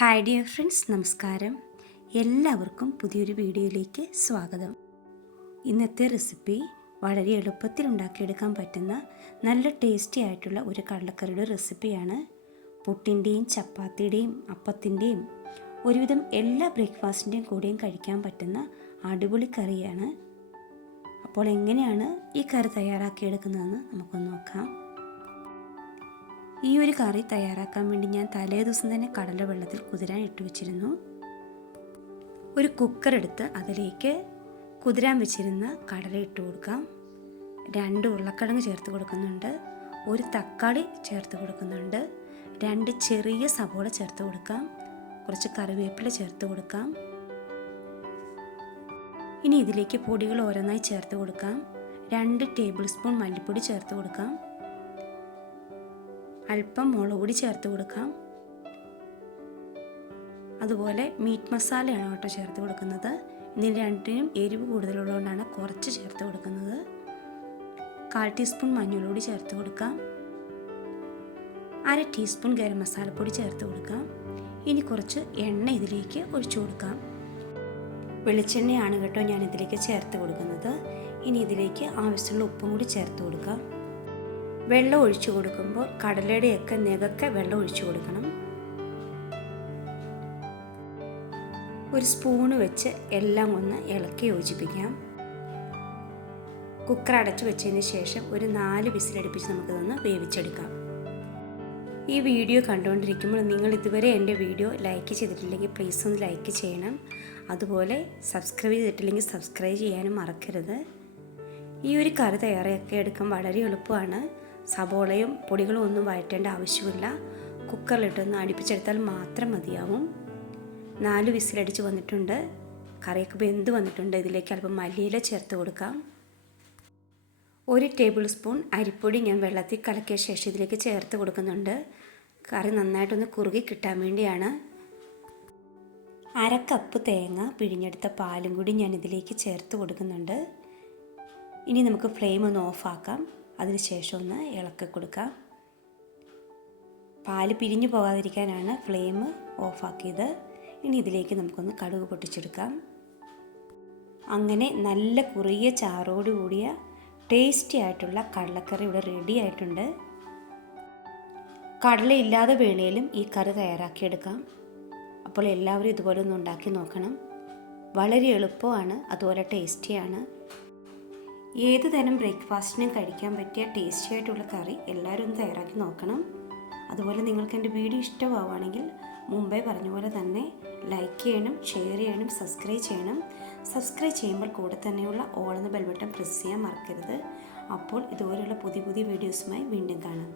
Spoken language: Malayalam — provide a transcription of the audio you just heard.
ഹായ് ഡിയർ ഫ്രണ്ട്സ് നമസ്കാരം. എല്ലാവർക്കും പുതിയൊരു വീഡിയോയിലേക്ക് സ്വാഗതം. ഇന്നത്തെ റെസിപ്പി വളരെ എളുപ്പത്തിൽ ഉണ്ടാക്കിയെടുക്കാൻ പറ്റുന്ന നല്ല ടേസ്റ്റി ആയിട്ടുള്ള ഒരു കടലക്കറിയുടെ റെസിപ്പിയാണ്. പുട്ടിന്റെയും ചപ്പാത്തിയുടെയും അപ്പത്തിന്റെയും ഒരുവിധം എല്ലാ ബ്രേക്ക്ഫാസ്റ്റിന്റെയും കൂടെയും കഴിക്കാൻ പറ്റുന്ന അടിപൊളി കറിയാണ്. അപ്പോൾ എങ്ങനെയാണ് ഈ കറി തയ്യാറാക്കിയെടുക്കുന്നതെന്ന് നമുക്കൊന്ന് നോക്കാം. ഈ ഒരു കറി തയ്യാറാക്കാൻ വേണ്ടി ഞാൻ തലേ ദിവസം തന്നെ കടല വെള്ളത്തിൽ കുതിരാൻ ഇട്ട് വെച്ചിരുന്നു. ഒരു കുക്കർ എടുത്ത് അതിലേക്ക് കുതിരാൻ വെച്ചിരുന്ന കടല ഇട്ട് കൊടുക്കാം. രണ്ട് ഉരുളക്കിഴങ്ങ് ചേർത്ത് കൊടുക്കുന്നുണ്ട്. ഒരു തക്കാളി ചേർത്ത് കൊടുക്കുന്നുണ്ട്. രണ്ട് ചെറിയ സവോള ചേർത്ത് കൊടുക്കാം. കുറച്ച് കറിവേപ്പില ചേർത്ത് കൊടുക്കാം. ഇനി ഇതിലേക്ക് പൊടികൾ ഓരോന്നായി ചേർത്ത് കൊടുക്കാം. രണ്ട് ടേബിൾ സ്പൂൺ മല്ലിപ്പൊടി ചേർത്ത് കൊടുക്കാം. അല്പം മുളക് പൊടി ചേർത്ത് കൊടുക്കാം. അതുപോലെ മീറ്റ് മസാലയാണ് കേട്ടോ ചേർത്ത് കൊടുക്കുന്നത്. ഇതിന് രണ്ടിനും എരിവ് കൂടുതലുള്ളതുകൊണ്ടാണ് കുറച്ച് ചേർത്ത് കൊടുക്കുന്നത്. കാൽ ടീസ്പൂൺ മഞ്ഞൾപൊടി ചേർത്ത് കൊടുക്കാം. അര ടീസ്പൂൺ ഗരം മസാലപ്പൊടി ചേർത്ത് കൊടുക്കാം. ഇനി കുറച്ച് എണ്ണ ഇതിലേക്ക് ഒഴിച്ചു കൊടുക്കാം. വെളിച്ചെണ്ണയാണ് കേട്ടോ ഞാൻ ഇതിലേക്ക് ചേർത്ത് കൊടുക്കുന്നത്. ഇനി ഇതിലേക്ക് ആവശ്യമുള്ള ഉപ്പും കൂടി ചേർത്ത് കൊടുക്കാം. വെള്ളം ഒഴിച്ചു കൊടുക്കുമ്പോൾ കടലയുടെയൊക്കെ നെകക്കെ വെള്ളം ഒഴിച്ചു കൊടുക്കണം. ഒരു സ്പൂണ് വെച്ച് എല്ലാം ഒന്ന് ഇളക്കി യോജിപ്പിക്കാം. കുക്കർ അടച്ചു വെച്ചതിന് ശേഷം ഒരു നാല് വിസിലടുപ്പിച്ച് നമുക്കിതൊന്ന് വേവിച്ചെടുക്കാം. ഈ വീഡിയോ കണ്ടുകൊണ്ടിരിക്കുമ്പോൾ നിങ്ങൾ ഇതുവരെ എന്റെ വീഡിയോ ലൈക്ക് ചെയ്തിട്ടില്ലെങ്കിൽ പ്ലീസ് ഒന്ന് ലൈക്ക് ചെയ്യണം. അതുപോലെ സബ്സ്ക്രൈബ് ചെയ്തിട്ടില്ലെങ്കിൽ സബ്സ്ക്രൈബ് ചെയ്യാനും മറക്കരുത്. ഈ ഒരു കറി തയ്യാറാക്കി എടുക്കാൻ വളരെ എളുപ്പമാണ്. സബോളയും പൊടികളും ഒന്നും വഴറ്റേണ്ട ആവശ്യമില്ല. കുക്കറിലിട്ടൊന്ന് അടുപ്പിച്ചെടുത്താൽ മാത്രം മതിയാവും. നാല് വിസിലടിച്ച് വന്നിട്ടുണ്ട്. കറിയൊക്കെ വെന്ത് വന്നിട്ടുണ്ട്. ഇതിലേക്ക് അല്പം മല്ലിയില ചേർത്ത് കൊടുക്കാം. ഒരു ടേബിൾ സ്പൂൺ അരിപ്പൊടി ഞാൻ വെള്ളത്തിൽ കലക്കിയ ശേഷം ഇതിലേക്ക് ചേർത്ത് കൊടുക്കുന്നുണ്ട്. കറി നന്നായിട്ടൊന്ന് കുറുകി കിട്ടാൻ വേണ്ടിയാണ്. അരക്കപ്പ് കപ്പ് തേങ്ങ പിഴിഞ്ഞെടുത്ത പാലും കൂടി ഞാൻ ഇതിലേക്ക് ചേർത്ത് കൊടുക്കുന്നുണ്ട്. ഇനി നമുക്ക് ഫ്ലെയിം ഒന്ന് ഓഫാക്കാം. അതിനുശേഷം ഒന്ന് ഇളക്കി കൊടുക്കാം. പാൽ പിരിഞ്ഞു പോകാതിരിക്കാനാണ് ഫ്ലെയിം ഓഫാക്കിയത് ഇനി ഇതിലേക്ക് നമുക്കൊന്ന് കടുക് പൊട്ടിച്ചെടുക്കാം. അങ്ങനെ നല്ല കുറിയ ചാറോട് കൂടിയ ടേസ്റ്റി ആയിട്ടുള്ള കടലക്കറി ഇവിടെ റെഡി ആയിട്ടുണ്ട്. കടലയില്ലാതെ വേണേലും ഈ കറി തയ്യാറാക്കിയെടുക്കാം. അപ്പോൾ എല്ലാവരും ഇതുപോലെ ഒന്ന് ഉണ്ടാക്കി നോക്കണം. വളരെ എളുപ്പമാണ് അതുപോലെ ടേസ്റ്റിയാണ് ഏത് തരം ബ്രേക്ക്ഫാസ്റ്റിനും കഴിക്കാൻ പറ്റിയ ടേസ്റ്റി ആയിട്ടുള്ള കറി എല്ലാവരും ഒന്ന് തയ്യാറാക്കി നോക്കണം. അതുപോലെ നിങ്ങൾക്ക് എന്റെ വീഡിയോ ഇഷ്ടമാവുകയാണെങ്കിൽ മുമ്പേ പറഞ്ഞ പോലെ തന്നെ ലൈക്ക് ചെയ്യണം ഷെയർ ചെയ്യണം സബ്സ്ക്രൈബ് ചെയ്യണം. സബ്സ്ക്രൈബ് ചെയ്യുമ്പോൾ കൂടെ തന്നെയുള്ള ഓൾ എന്ന ബെൽ ബട്ടൺ പ്രസ് ചെയ്യാൻ മറക്കരുത്. അപ്പോൾ ഇതുപോലെയുള്ള പുതിയ പുതിയ വീഡിയോസുമായി വീണ്ടും കാണാം.